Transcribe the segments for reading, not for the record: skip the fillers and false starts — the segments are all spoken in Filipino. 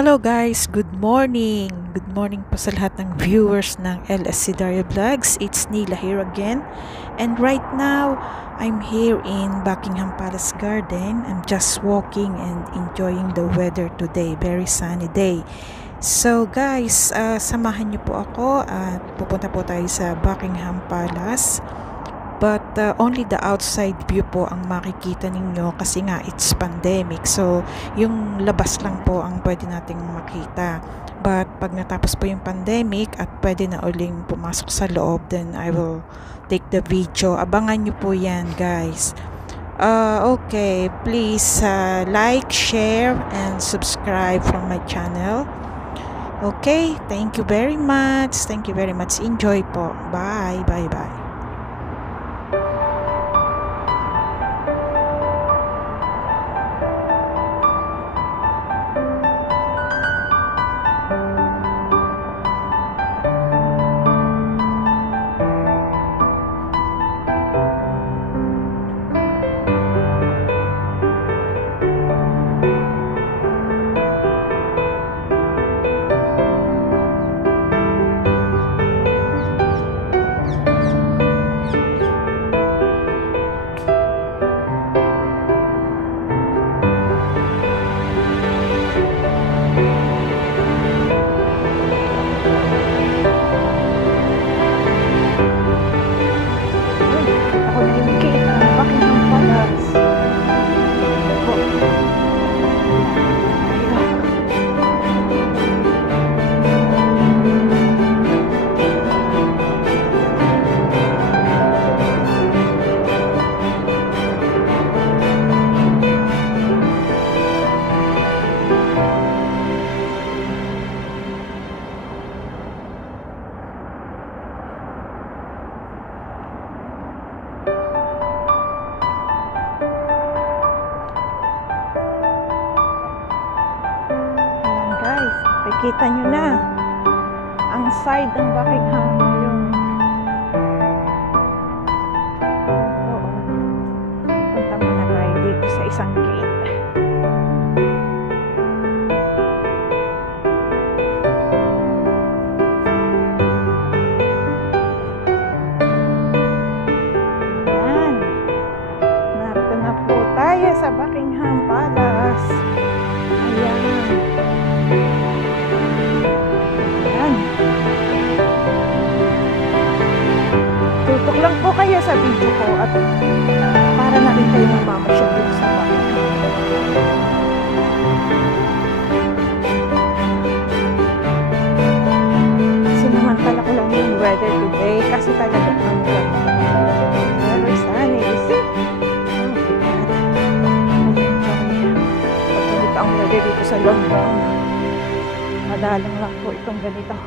Hello guys, good morning! Good morning po sa lahat ng viewers ng LSC Daria Vlogs. It's Nila here again. And right now, I'm here in Buckingham Palace Garden. I'm just walking and enjoying the weather today. Very sunny day. So guys, samahan niyo po ako at pupunta po tayo sa Buckingham Palace. But only the outside view po ang makikita ninyo kasi nga it's pandemic. So, yung labas lang po ang pwede nating makita. But pag natapos po yung pandemic at pwede na uling pumasok sa loob, then I will take the video. Abangan nyo po yan, guys. Okay, please like, share, and subscribe from my channel. Okay, thank you very much. Thank you very much. Enjoy po. Bye, bye, bye. Kita nyo na ang side ng Buckingham ngayon. Punta muna tayo dito sa isang gate. Yan. Narito na po tayo sa Buckingham Palace. Ayan. Tutok lang po kayo sa video ko at para na rin kayo mamamasyal dito sa Buckingham. Sinamantala ko lang yung weather today kasi talaga ang ganda. Very sunny. See? Oh my God. I enjoy. Pag ganito ang weather dito sa London, madalang lang po itong ganito.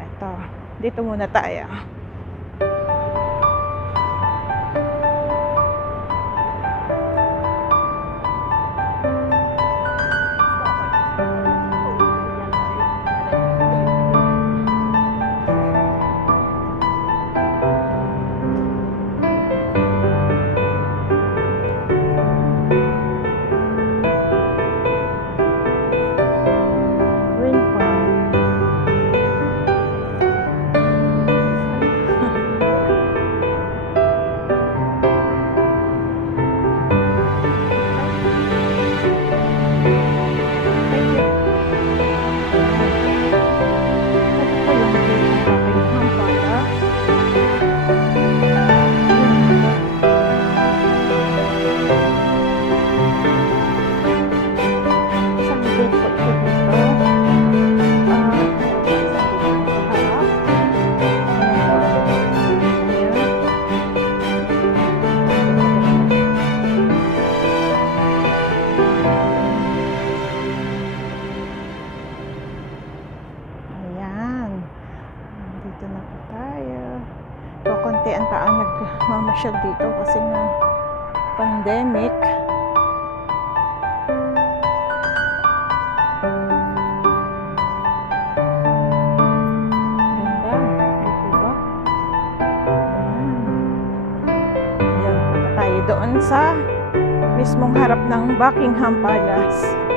Ito. Dito muna tayo. Dito na po tayo. Kukuntian pa ang nagmamasyal dito kasi nga pandemic. Ganda. Dito ba? Ayan. Punta tayo doon sa mismong harap ng Buckingham Palace.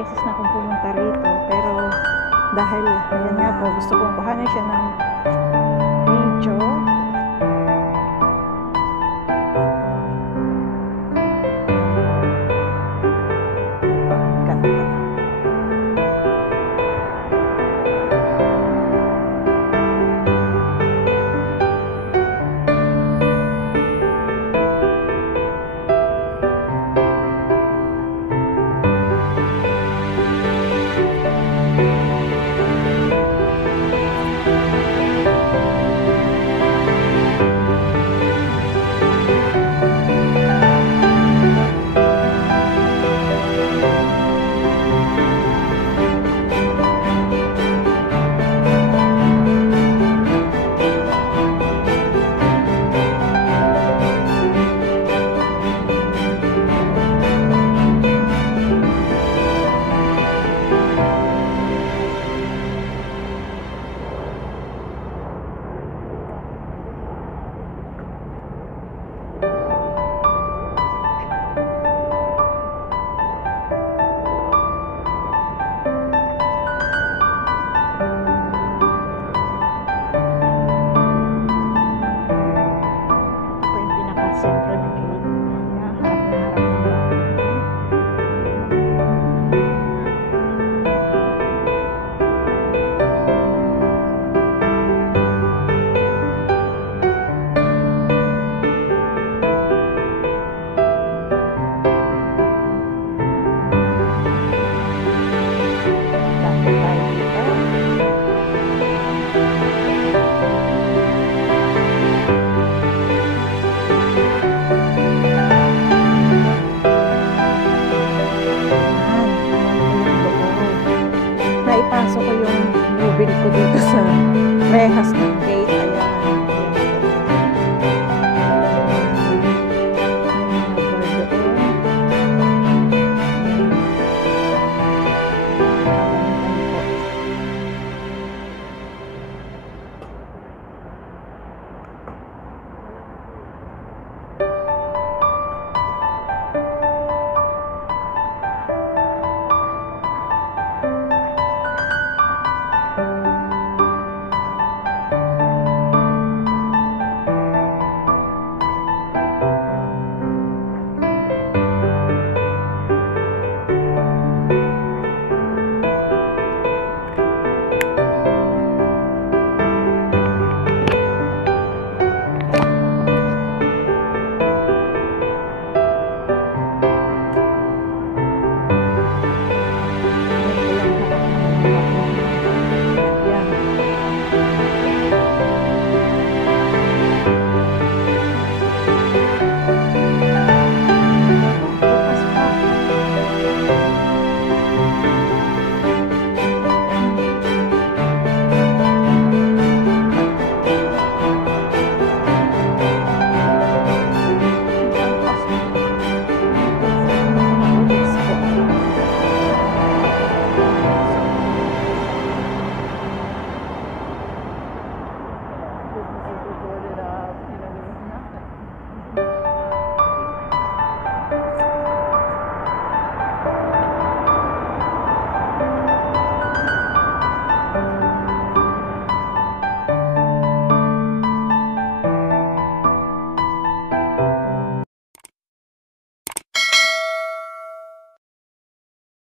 beses na akong pumunta rito. Pero dahil, ayan nga po, gusto kong kuhanin siya ng video.